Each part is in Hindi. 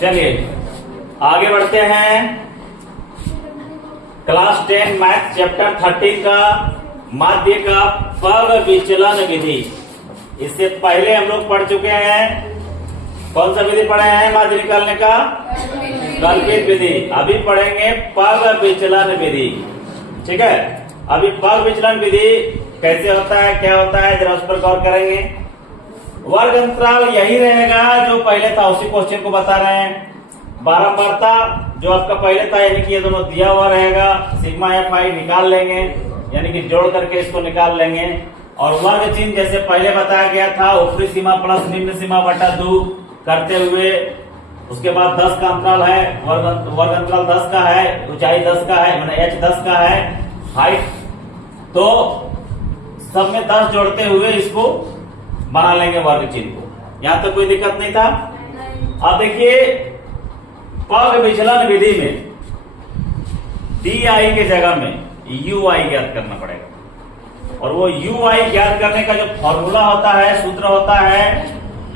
चलिए आगे बढ़ते हैं। क्लास 10 मैथ चैप्टर 13 का माध्य का पग विचलन विधि। इससे पहले हम लोग पढ़ चुके हैं। कौन सा विधि पढ़े हैं माध्य निकालने का? कल्पित विधि। अभी पढ़ेंगे पग विचलन विधि। ठीक है, अभी पग विचलन विधि कैसे होता है, क्या होता है, जरा उस पर गौर करेंगे। वर्ग अंतराल यही रहेगा जो पहले था, उसी क्वेश्चन को बता रहे हैं। बारंबारता जो आपका पहले था, यानी कि ये दोनों दिया हुआ रहेगा। सिग्मा एफ आई निकाल लेंगे, यानी कि जोड़ करके इसको निकाल लेंगे। और वर्ग चिन्ह जैसे पहले बताया गया था, ऊपरी सीमा प्लस निम्न सीमा बटा 2 करते हुए, उसके बाद 10 का अंतराल है, वर्ग अंतराल 10 का है, ऊंचाई 10 का है, मैंने h 10 का है, हाइट, तो सब में 10 जोड़ते हुए इसको बना लेंगे वर्ग चिन्ह को। यहां तक कोई दिक्कत नहीं था। अब देखिए पग विचलन विधि में डी आई के जगह में यू आई ज्ञात करना पड़ेगा। और वो यू आई ज्ञात करने का जो फॉर्मूला होता है, सूत्र होता है,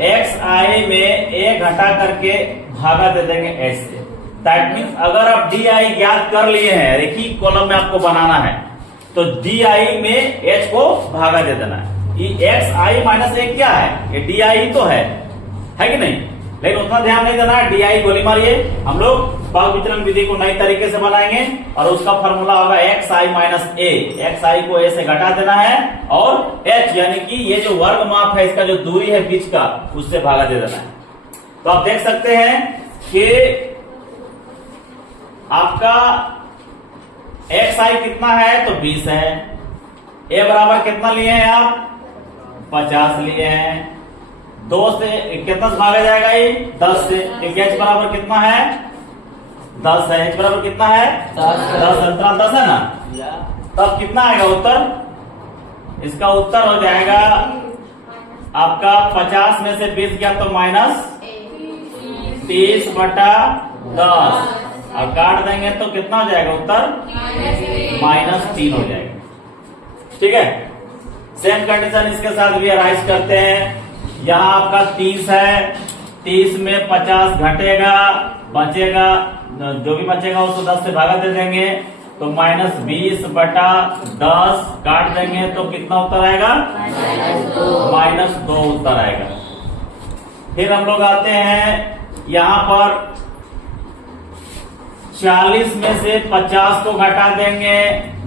एक्स आई में ए घटा करके भागा दे देंगे एच से। दैट मीन्स अगर आप डी आई ज्ञात कर लिए हैं, एक ही कॉलम में आपको बनाना है, तो डी आई में एच को भागा दे देना है। ये एक्स आई माइनस ए क्या है? ये डी आई तो है कि नहीं? लेकिन उतना ध्यान नहीं देना है। डी आई गोली मारिए। हम लोग पग विचलन विधि को नई तरीके से बनाएंगे और उसका फॉर्मूला होगा एक्स आई माइनस ए। एक्स आई को ए से घटा देना है और एच यानी कि ये जो वर्ग माप है, इसका जो दूरी है बीच का, उससे भागा दे देना है। तो आप देख सकते हैं कि आपका एक्स आई कितना है? तो 20 है। ए बराबर कितना लिए हैं आप? 50 लिए हैं। 2 से कितना से भागा जाएगा? ये 10 से। एच बराबर कितना है? 10 है। एच बराबर कितना है? 10 अंतराल 10 है ना? तब कितना आएगा उत्तर? इसका उत्तर हो जाएगा आपका 50 में से 20 गया तो माइनस 30 बटा 10 और काट देंगे तो कितना हो जाएगा उत्तर? -3 हो जाएगा। ठीक है, सेम कंडीशन इसके साथ भी अराइज करते हैं। यहाँ आपका 30 है, 30 में 50 घटेगा, बचेगा, जो भी बचेगा उसको 10 से भागा दे देंगे तो -20 बटा 10 काट देंगे तो कितना उत्तर आएगा? -2 उत्तर आएगा। फिर हम लोग आते हैं यहाँ पर 40 में से 50 को घटा देंगे,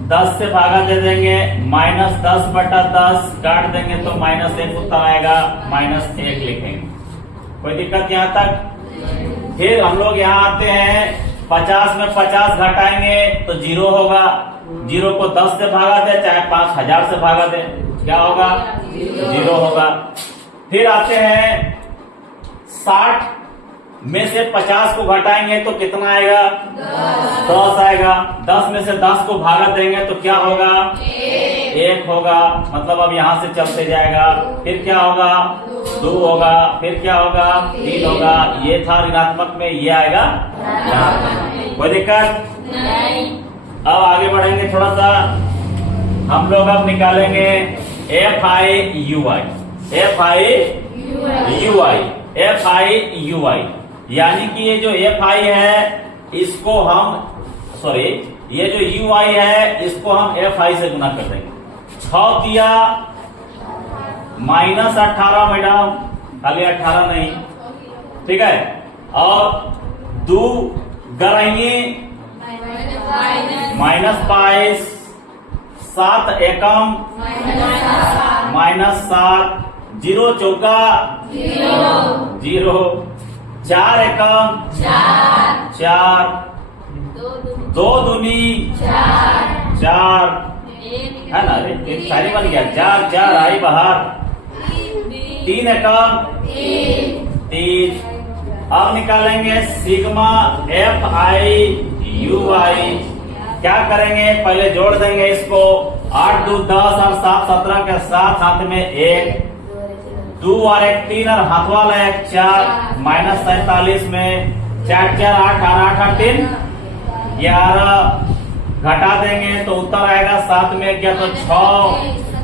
10 से भागा दे देंगे, -10 बटा 10 काट देंगे तो -1 उत्तर आएगा, -1 लिखेंगे। कोई दिक्कत यहाँ तक? फिर हम लोग यहाँ आते हैं 50 में 50 घटाएंगे तो 0 होगा। 0 को 10 से भागा दे, चाहे 5000 से भागा दे, क्या होगा? 0 होगा। फिर आते हैं 60 में से 50 को घटाएंगे तो कितना आएगा? 10 आएगा। 10 में से 10 को भागा देंगे तो क्या होगा? 1 होगा। मतलब अब यहाँ से चलते जाएगा। फिर क्या होगा? 2 होगा। फिर क्या होगा? 3 होगा। ये था ऋणात्मक में, ये आएगा धनात्मक। कोई दिक्कत नहीं। अब आगे बढ़ेंगे थोड़ा सा। हम लोग अब निकालेंगे F I U I. F I U I, F I U I, यानी कि ये जो एफ आई है इसको हम, सॉरी, ये जो यू आई है इसको हम एफ आई से गुना कर देंगे। 6 दिया -18 मैडम, खाली 18 नहीं, ठीक है। और 2 गराइए -22, 7 एकम -7, 0 चौका 0, 4 एकम 4, 2 दूनी 4, है ना? एक सारी बन गया। 4 4 आई बाहर, 3 एकम 3। अब निकालेंगे सिग्मा एफ आई यू आई। क्या करेंगे? पहले जोड़ देंगे इसको। 8 2 10 और 7 17 के साथ हाथ में 1, 2 और 1 3 और हाथ वाला 1 4, -47 में 4 4 8 8 8 3 11 घटा देंगे तो उत्तर आएगा। 7 में गया तो 6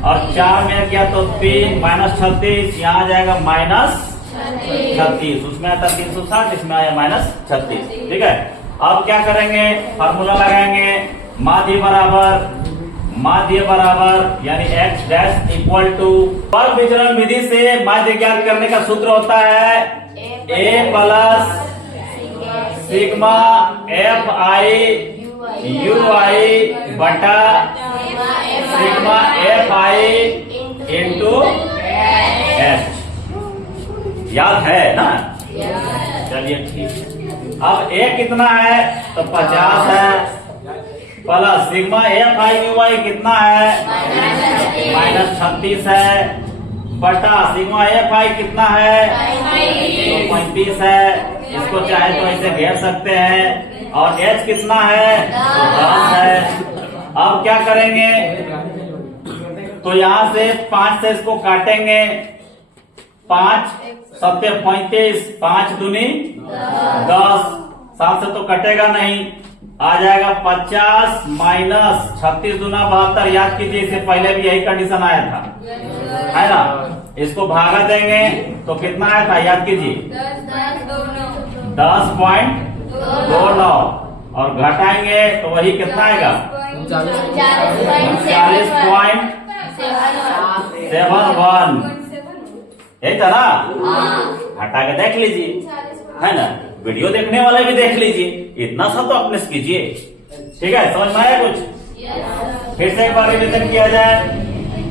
और 4 में गया तो 3, -36। यहाँ आ जाएगा 36, उसमें आता 360, इसमें आया -36। ठीक है, अब क्या करेंगे, फार्मूला लगाएंगे, माध्य बराबर यानी x डैश इक्वल टू वर्ग विचलन विधि से माध्य ज्ञात करने का सूत्र होता है a plus sigma F I U I बटा sigma F I into H. याद है ना? चलिए ठीक। अब a कितना है तो 50 है, plus sigma F I U I कितना है -36 है, बटा सिग्मा एफ आई कितना है तो 35 है। इसको चाहे तो ऐसे घेर सकते हैं, और एच कितना है तो 10 है। अब क्या करेंगे, तो यहां से 5 से इसको काटेंगे, 5 सत्य 35, 5 दूनी 10, 7 से तो कटेगा नहीं, आ जाएगा 50 माइनस 36 दूना 72। याद कीजिए, इससे पहले भी यही कंडीशन आया था, है ना? इसको भागा देंगे तो कितना आया था, याद कीजिए 10.29, और घटाएंगे तो वही कितना आएगा 39.71। यही था ना? हटा के देख लीजिए, है ना? वीडियो देखने वाले भी देख लीजिए, इतना सा तो अपने से कीजिए। ठीक है, समझ में आया कुछ? फिर से एक बार रिवीजन किया जाए।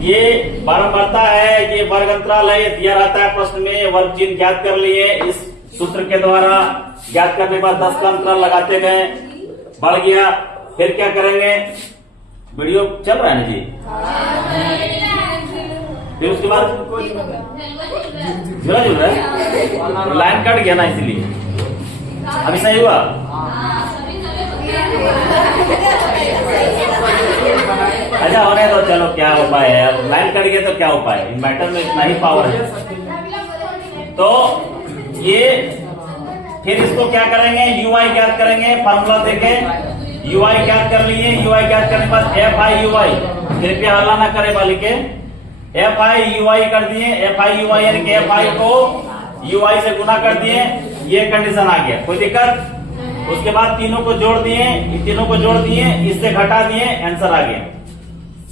ये बारंबारता है, ये वर्ग अंतराल है, ये दिया रहता है प्रश्न में, वर्ग चिन्ह ज्ञात कर लिए इस सूत्र के द्वारा। ज्ञात करने के बाद 10 का अंतराल लगाते गए, बढ़ गया। फिर क्या करेंगे, वीडियो चल रहा है ना जी? फिर उसके बाद जुड़ा जुड़ रहा है, लाइन कट गया ना, इसलिए अभी सही हुआ। अच्छा होने तो, चलो क्या उपाय है, अब लाइन कट गया तो क्या उपाय है, इन्वर्टर में इतना ही पावर है। तो ये फिर इसको क्या करेंगे, यूआई ज्ञात करेंगे, फार्मूला देखें, यूआई ज्ञात कर लिए। यूआई ज्ञात करने के बाद एफ आई यूआई, कृपया हल्ला ना करे वाली के, एफ आई यूआई कर दिए। एफ आई यूआई यानी कि एफ आई को यूआई से गुना कर दिए, ये कंडीशन आ गया, कोई दिक्कत? उसके बाद तीनों को जोड़ दिए, तीनों को जोड़ दिए, इससे घटा दिए, आंसर आ गया,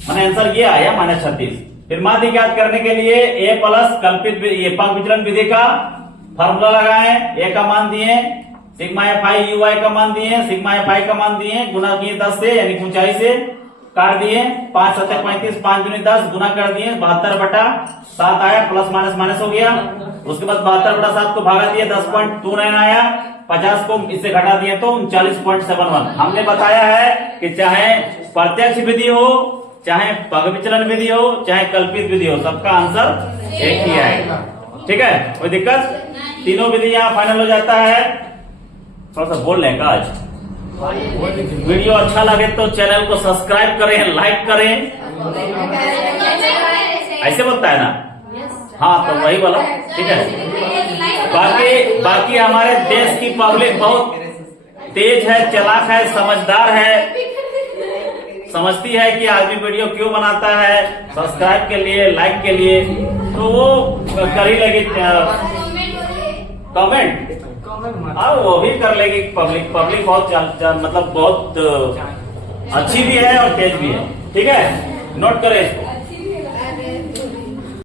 मैंने आंसर ये आया -36। फिर माध्य ज्ञात करने के लिए a प्लस कल्पित ये पग विचलन विधि का फार्मूला लगाए, a का मान दिए, सिग्मा एफ आई यू आई का मान दिए, सिग्मा एफ आई का मान दिए, गुना किए 10 से यानी ऊंचाई से, काट दिए, 5 7 35, 5 दूनी 10, गुना कर दिए, 72/7 आया, प्लस माइनस माइनस हो गया। उसके बाद 72/7 को भागा दिए, 10.29 आया, 50 को इससे घटा दिए तो 39.71। हमने बताया है कि चाहे प्रत्यक्ष विधि हो, चाहे पग विचलन विधि हो, चाहे कल्पित विधि हो, सबका आंसर एक ही आएगा। ठीक है, कोई दिक्कत? तीनों विधि यहाँ फाइनल हो जाता है। थोड़ा सा बोल लें का आज। वीडियो अच्छा लगे तो चैनल को सब्सक्राइब करें, लाइक करें, ऐसे बोलता है ना? हाँ, तो वही बोला। ठीक है, बाकी हमारे देश की पब्लिक बहुत तेज है, चालाक है, समझदार है, समझती है कि आदमी वीडियो क्यों बनाता है, सब्सक्राइब के लिए, लाइक के लिए, तो वो कर ही लेगी कमेंट, और वो भी कर लेगी। पब्लिक बहुत मतलब बहुत अच्छी भी है और तेज भी है। ठीक है, नोट करें इसको।